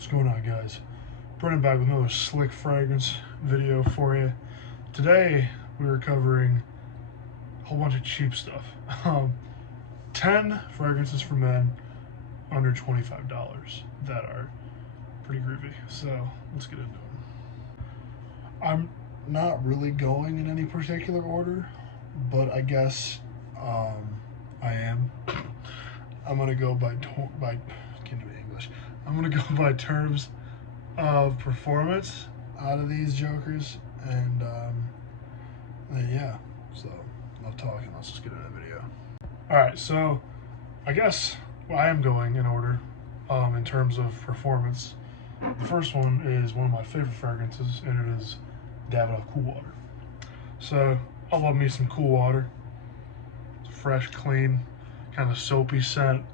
What's going on, guys? Brennan back with another slick fragrance video for you. Today we are covering a whole bunch of cheap stuff. 10 fragrances for men under $25 that are pretty groovy. So let's get into them. I'm not really going in any particular order, but I guess I am. I'm gonna go by can't do English. I'm gonna go by terms of performance out of these jokers, and yeah. So enough talking. Let's just get into the video. All right. So I guess I am going in order in terms of performance. The first one is one of my favorite fragrances, and it is Davidoff Cool Water. So I love me some Cool Water. It's fresh, clean, kind of soapy scent.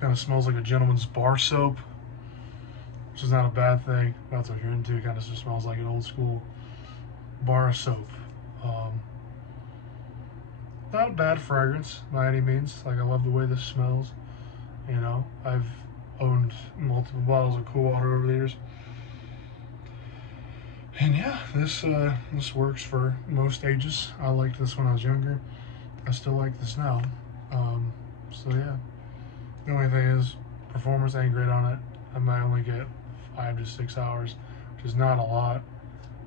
Kind of smells like a gentleman's bar soap, which is not a bad thing. That's what you're into. Kind of just smells like an old school bar soap. Not a bad fragrance by any means. Like, I love the way this smells. You know, I've owned multiple bottles of Cool Water over the years. And yeah, this works for most ages. I liked this when I was younger. I still like this now. So yeah. The only thing is, performance ain't great on it. I might only get 5 to 6 hours, which is not a lot.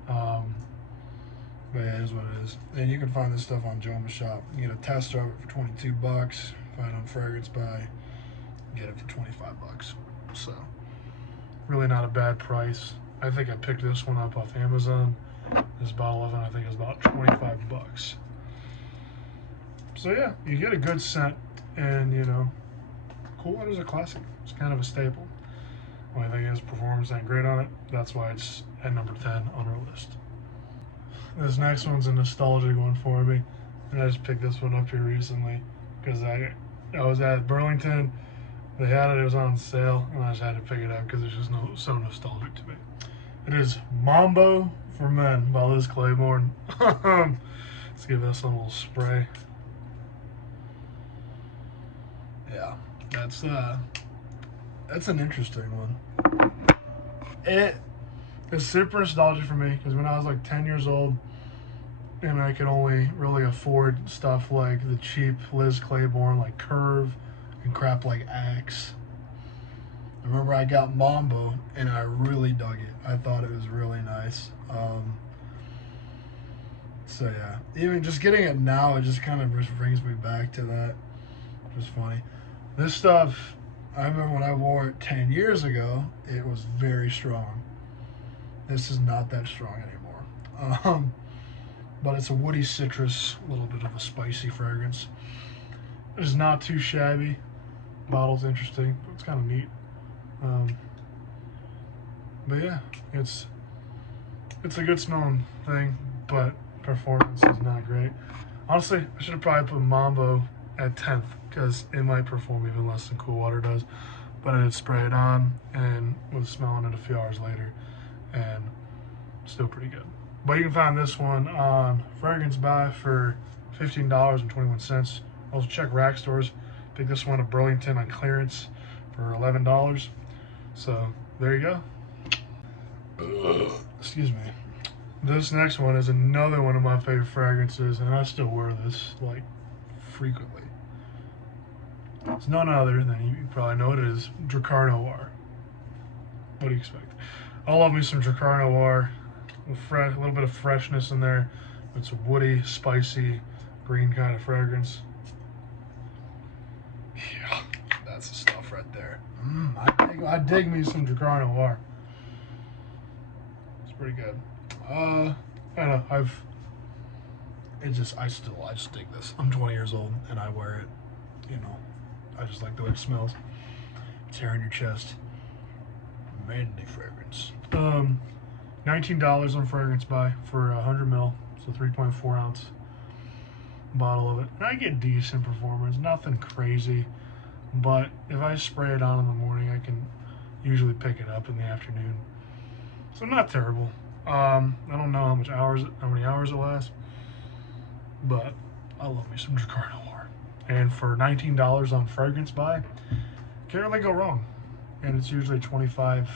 But yeah, it is what it is. And you can find this stuff on Joma Shop. You get a tester of it for $22. Find it on Fragrance Buy. Get it for $25. So really not a bad price. I think I picked this one up off Amazon. This bottle of it, I think, is about $25. So yeah, you get a good scent, and you know, Cool Water is a classic. It's kind of a staple. Only thing is, performance ain't great on it. That's why it's at number 10 on our list. This next one's a nostalgic one for me, and I just picked this one up here recently because I was at Burlington. They had it. It was on sale, and I just had to pick it up because it's just so nostalgic to me. It is Mambo for Men by Liz Claiborne. Let's give this a little spray. Yeah, that's an interesting one. It is super nostalgic for me because when I was like 10 years old and I could only really afford stuff like the cheap Liz Claiborne, like Curve and crap like Axe. I remember I got Mambo and I really dug it. I thought it was really nice. So yeah, even just getting it now, it just kind of just brings me back to that. Which is funny. This stuff, I remember when I wore it 10 years ago, it was very strong. This is not that strong anymore. But it's a woody citrus, a little bit of a spicy fragrance. It's not too shabby. Bottle's interesting. It's kind of neat. But yeah, it's a good smelling thing, but performance is not great. Honestly, I should have probably put Mambo at 10th because it might perform even less than Cool Water does. But I did spray it on and was smelling it a few hours later, and still pretty good. But you can find this one on Fragrance Buy for $15.21. Also check Rack Stores. Pick this one at Burlington on clearance for $11. So there you go. Excuse me. This next one is another one of my favorite fragrances, and I still wear this like frequently. It's none other than, you probably know what it is, Drakkar Noir. What do you expect? I love me some Drakkar Noir. A little bit of freshness in there. It's a woody, spicy, green kind of fragrance. Yeah, that's the stuff right there. I dig me some Drakkar Noir. It's pretty good. I don't know. I just dig this. I'm 20 years old and I wear it. You know, I just like the way it smells. It's hair in your chest. Manly fragrance. $19 on Fragrance Buy for 100 ml, so 3.4 ounce bottle of it. And I get decent performance, nothing crazy, but if I spray it on in the morning, I can usually pick it up in the afternoon. So not terrible. I don't know how many hours it lasts, but I love me some Drakkar Noir. And for $19 on Fragrance Buy, can't really go wrong. and it's usually 25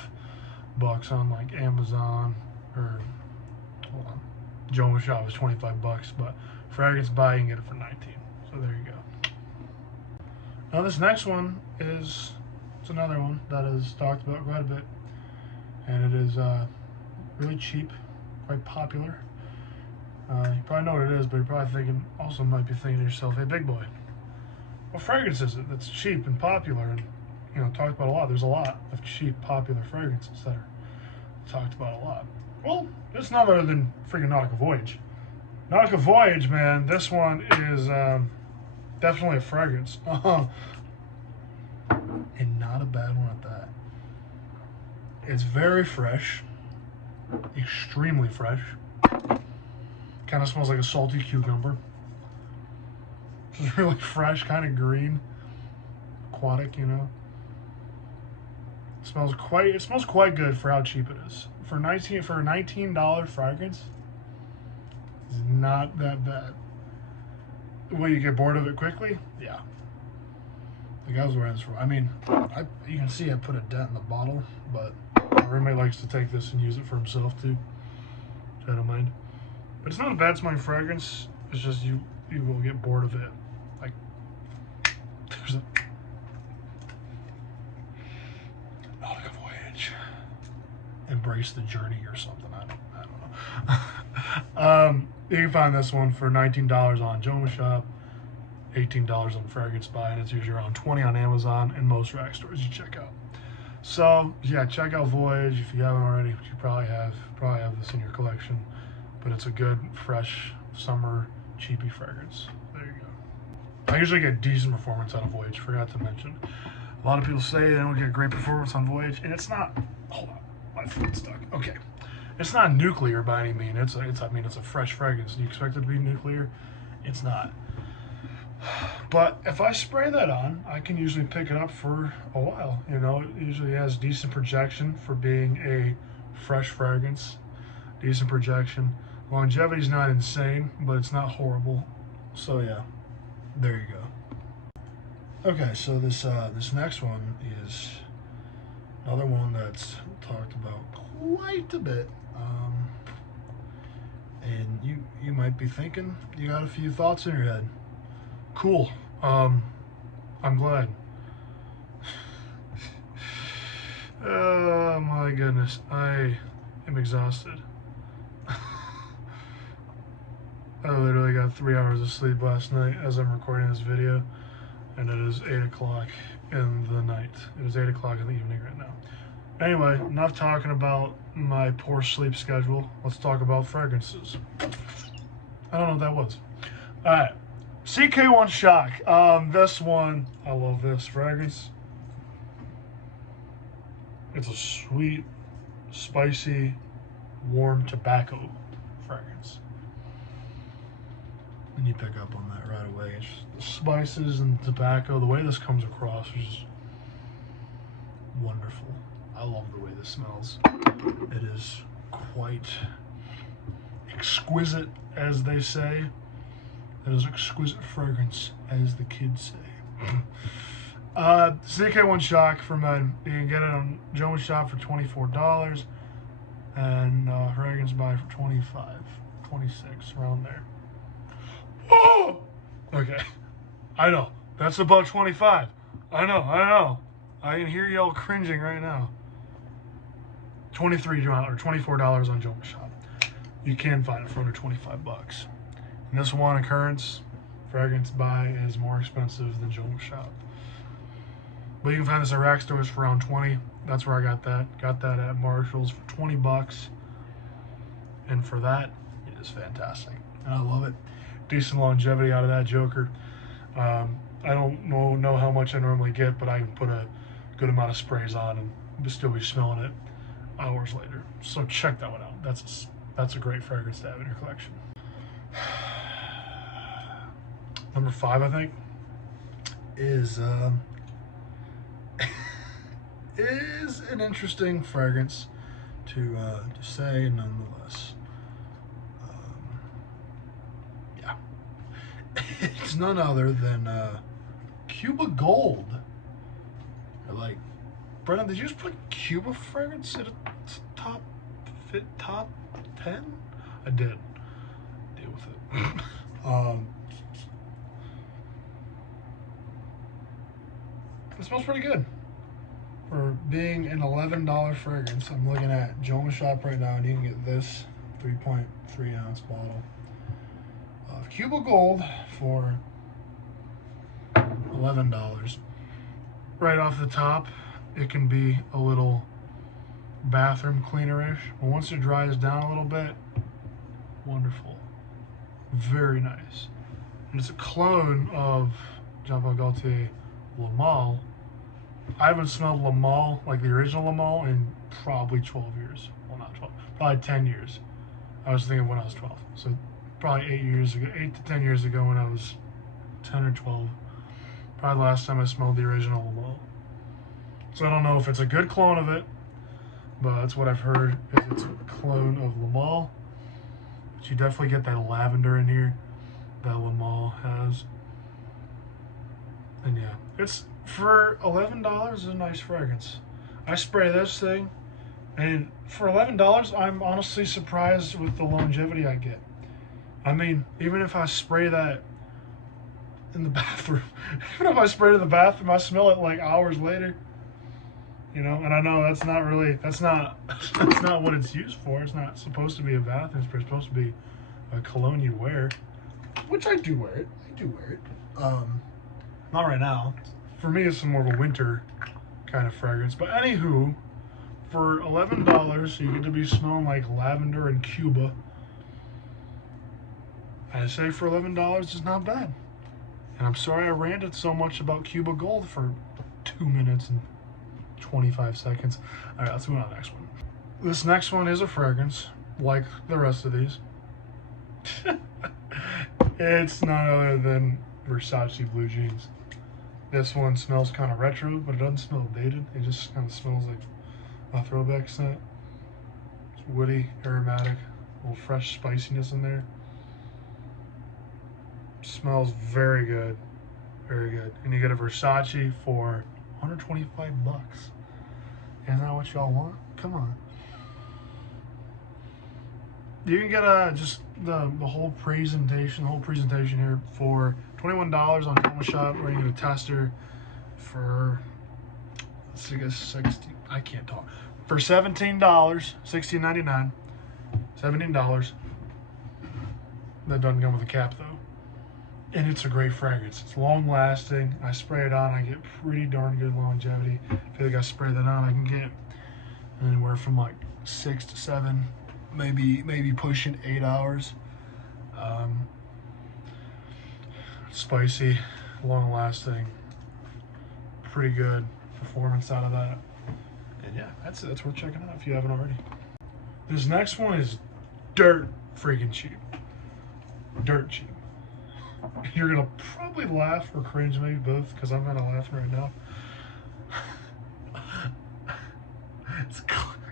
bucks on like Amazon or hold on, Joe Shop is 25 bucks, but Fragrance Buy, you can get it for 19. So there you go. Now this next one is another one that is talked about quite a bit, and it is really cheap, quite popular. You probably know what it is, but you're probably thinking, also might be thinking to yourself, hey, big boy, what fragrance is it that's cheap and popular and, you know, talked about a lot? There's a lot of cheap, popular fragrances that are talked about a lot. Well, it's none other than freaking Nautica Voyage. Nautica Voyage, man, this one is definitely a fragrance. And not a bad one at that. It's very fresh, extremely fresh. Kind of smells like a salty cucumber. It's really fresh, kind of green, aquatic, you know. It smells quite good for how cheap it is. For a $19 fragrance, it's not that bad. Will you get bored of it quickly? Yeah. Like I was wearing this for. I mean, you can see I put a dent in the bottle, but my roommate likes to take this and use it for himself too. So I don't mind. But it's not a bad smelling fragrance. It's just you will get bored of it. Like there's a Nautica Voyage. Embrace the journey or something. I don't know. You can find this one for $19 on Joma Shop, $18 on Fragrance Buy, and it's usually around $20 on Amazon and most rack stores you check out. So yeah, check out Voyage if you haven't already. Which you probably have this in your collection. But it's a good, fresh, summer, cheapy fragrance. There you go. I usually get decent performance out of Voyage, forgot to mention. A lot of people say they don't get great performance on Voyage, and it's not, hold on, my foot's stuck. Okay. It's not nuclear by any means. It's a fresh fragrance. Do you expect it to be nuclear? It's not. But if I spray that on, I can usually pick it up for a while. You know, it usually has decent projection for being a fresh fragrance. Decent projection. Longevity's not insane, but it's not horrible. So yeah, there you go. Okay, so this next one is another one that's talked about quite a bit. And you might be thinking you got a few thoughts in your head. Cool. I'm glad. Oh my goodness, I am exhausted. I literally got 3 hours of sleep last night as I'm recording this video, and it is 8 o'clock in the night. It is 8 o'clock in the evening right now. Anyway, enough talking about my poor sleep schedule. Let's talk about fragrances. I don't know what that was. All right, CK1 Shock. This one, I love this fragrance. It's a sweet, spicy, warm tobacco fragrance. And you pick up on that right away. It's the spices and tobacco, the way this comes across is wonderful. I love the way this smells. It is quite exquisite, as they say. It is exquisite fragrance, as the kids say. CK1 Shock for men. You can get it on Joma Shop for $24 and Fragrance Buy for $25, $26, around there. Oh! Okay. I know. That's about 25. I know. I can hear y'all cringing right now. $23 or $24 on Joma Shop. You can find it for under 25 bucks. And this one occurrence, Fragrance Buy, is more expensive than Joma Shop. But you can find this at rack stores for around 20. That's where I got that. Got that at Marshall's for 20 bucks. And for that, it is fantastic. And I love it. Decent longevity out of that joker. I don't know how much I normally get, but I can put a good amount of sprays on and still be smelling it hours later. So check that one out. That's a great fragrance to have in your collection. Number 5, I think, is an interesting fragrance to say, nonetheless. Yeah, it's none other than Cuba Gold. Or like Brennan, did you just put Cuba fragrance in a top 10? I did. Deal with it. It smells pretty good. For being an $11 fragrance, I'm looking at Joma Shop right now, and you can get this 3.3 ounce bottle of Cuba Gold for $11. Right off the top, it can be a little bathroom cleanerish, but once it dries down a little bit, wonderful. Very nice. And it's a clone of Jean Paul Gaultier Le Male. I haven't smelled Le Male, like the original Le Male, in probably 12 years. Well, not 12, probably 10 years. I was thinking when I was 12. So probably 8 years ago, 8 to 10 years ago when I was 10 or 12. Probably the last time I smelled the original Le Male. So I don't know if it's a good clone of it, but that's what I've heard, is it's a clone of Le Male. But you definitely get that lavender in here that Le Male has. And yeah, it's for $11 is a nice fragrance. I spray this thing, and for $11, I'm honestly surprised with the longevity I get. I mean, even if I spray that in the bathroom, even if I spray it in the bathroom, I smell it like hours later. You know, and I know that's not that's not what it's used for. It's not supposed to be a bathroom spray. It's supposed to be a cologne you wear, which I do wear it. I do wear it. Not right now. For me, it's more of a winter kind of fragrance. But anywho, for $11, you get to be smelling like lavender and Cuba. I say for $11, it's not bad. And I'm sorry I ranted so much about Cuba Gold for 2 minutes and 25 seconds. All right, let's move on to the next one. This next one is a fragrance, like the rest of these. It's none other than Versace Blue Jeans. This one smells kind of retro, but it doesn't smell dated. It just kind of smells like a throwback scent. It's woody, aromatic, a little fresh spiciness in there. Smells very good, very good. And you get a Versace for 125 bucks. Isn't that what y'all want? Come on. You can get just the whole presentation here for $21 on Joma Shop, or you can get a tester for, let's see, I can't talk. For $17, $16.99, $17. That doesn't come with a cap though. And it's a great fragrance. It's long lasting. I spray it on, I get pretty darn good longevity. I feel like I spray that on, I can get anywhere from like 6 to 7, maybe pushing 8 hours. Spicy, long lasting, pretty good performance out of that. And yeah, that's worth checking out if you haven't already. This next one is dirt freaking cheap. Dirt cheap. You're gonna probably laugh or cringe, maybe both, because I'm kind of laughing right now. It's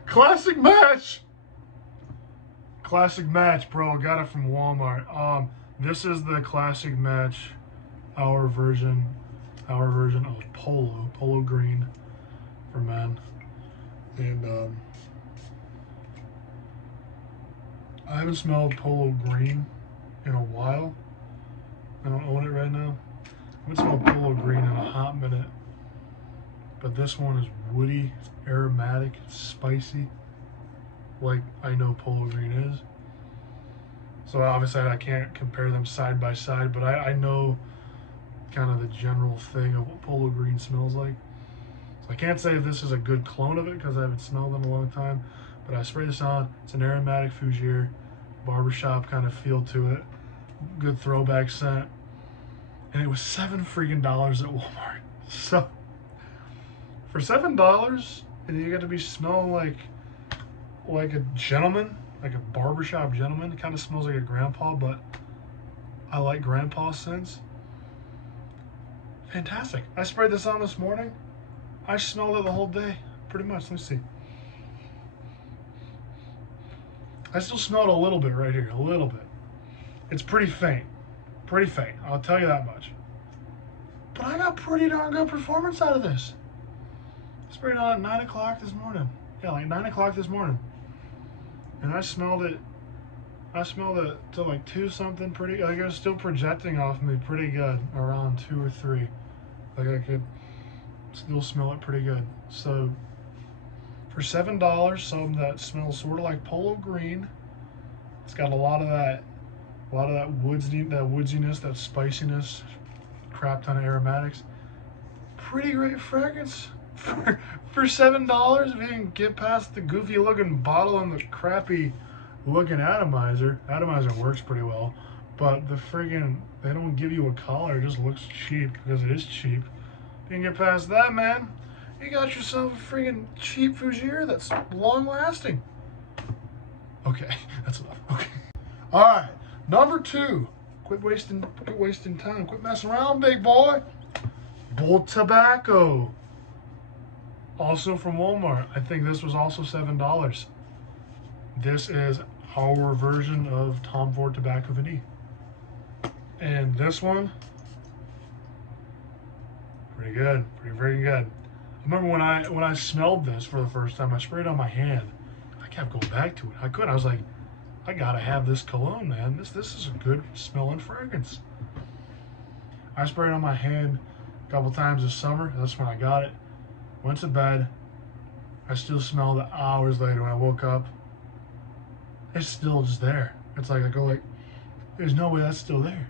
Classic Match. Classic Match, bro. I got it from Walmart. This is the Classic Match, our version of Polo Green for men. And I haven't smelled Polo Green in a while. I don't own it right now. I haven't smelled Polo Green in a hot minute. But this one is woody, it's aromatic, it's spicy, like I know Polo Green is. So obviously I can't compare them side by side, but I know kind of the general thing of what Polo Green smells like. So I can't say if this is a good clone of it because I haven't smelled it in a long time, but I spray this on. It's an aromatic fougere, barbershop kind of feel to it. Good throwback scent. And it was $7 at Walmart. So for $7, and you get to be smelling like a gentleman, like a barbershop gentleman. It kind of smells like a grandpa, but I like grandpa scents. Fantastic. I sprayed this on this morning. I smelled it the whole day, pretty much. Let me see. I still smell it a little bit right here, a little bit. It's pretty faint, I'll tell you that much. But I got pretty darn good performance out of this. Sprayed on at 9 o'clock this morning. Yeah, like 9 o'clock this morning. And I smelled it till like 2 something pretty, like it was still projecting off me pretty good around 2 or 3. Like I could still smell it pretty good. So for $7, something that smells sort of like polo green. It's got a lot of that woodsiness, that spiciness, crap ton of aromatics. Pretty great fragrance for $7. If you can get past the goofy looking bottle and the crappy looking atomizer. Atomizer works pretty well, but the friggin', they don't give you a collar. It just looks cheap because it is cheap. If you can get past that, man, you got yourself a friggin' cheap Fougere that's long lasting. Okay, that's enough. Okay. All right, number 2. Quit wasting time. Quit messing around, big boy. Bold Tobacco. Also from Walmart. I think this was also $7. This is our version of Tom Ford Tobacco Vanille. And this one, pretty good, pretty freaking good. I remember when I smelled this for the first time, I sprayed it on my hand. I kept going back to it. I was like, I gotta have this cologne, man. This is a good smelling fragrance. I sprayed it on my hand a couple times this summer. That's when I got it. Went to bed. I still smelled it hours later when I woke up. It's still just there. It's like I go like, there's no way that's still there.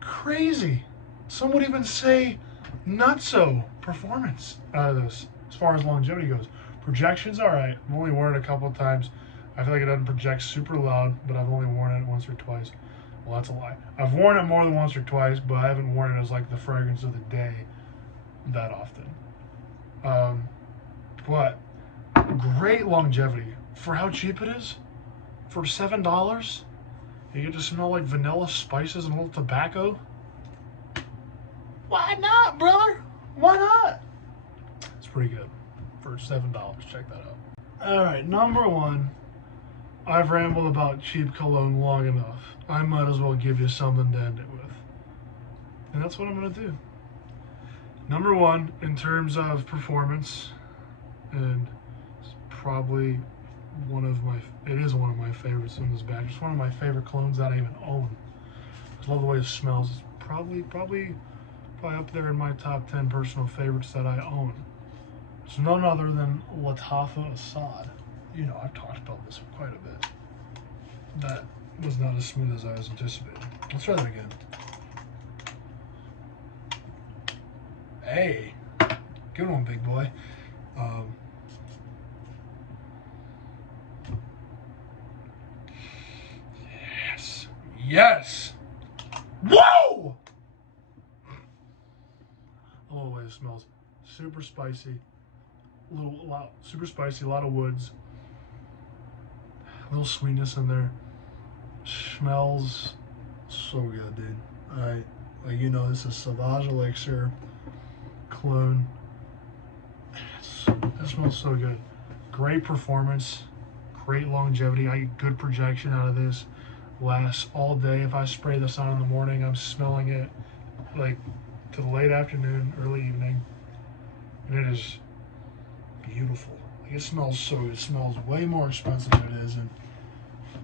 Crazy. Some would even say not so performance out of this as far as longevity goes. Projection's all right. I've only worn it a couple of times. I feel like it doesn't project super loud, but I've only worn it once or twice. Well, that's a lie. I've worn it more than once or twice, but I haven't worn it as like the fragrance of the day that often. But great longevity for how cheap it is. For $7, you get to smell like vanilla, spices, and a little tobacco. Why not, brother? Why not? It's pretty good for $7. Check that out. All right, number 1. I've rambled about cheap cologne long enough. I might as well give you something to end it with. And that's what I'm going to do. Number 1, in terms of performance, and it's probably it is one of my favorites in this bag. It's one of my favorite colognes that I even own. I just love the way it smells. It's probably up there in my top 10 personal favorites that I own. It's none other than Lattafa Assad. You know, I've talked about this quite a bit. That was not as smooth as I was anticipating. Let's try that again. Hey, good one, big boy. Yes. Whoa! Oh, the way it smells. Super spicy. Super spicy, a lot of woods. A little sweetness in there. Smells so good, dude. Like, you know, this is Sauvage Elixir cologne. It smells so good. Great performance. Great longevity. I get good projection out of this. Lasts all day. If I spray this on in the morning, I'm smelling it like to the late afternoon, early evening, and it is beautiful. Like, it smells so good. It smells way more expensive than it is, and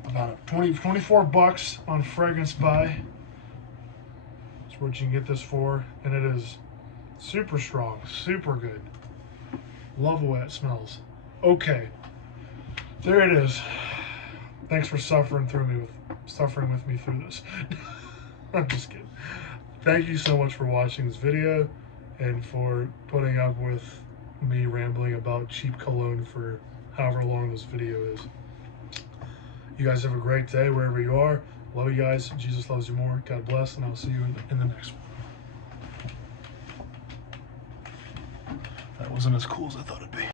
about 24 bucks on Fragrance Buy. That's what you can get this for, and it is super strong, super good. Love the way it smells. Okay, there it is. Thanks for suffering with me through this. I'm just kidding. Thank you so much for watching this video and for putting up with me rambling about cheap cologne for however long this video is. You guys have a great day wherever you are. Love you guys. Jesus loves you more. God bless, and I'll see you in the next one. That wasn't as cool as I thought it'd be.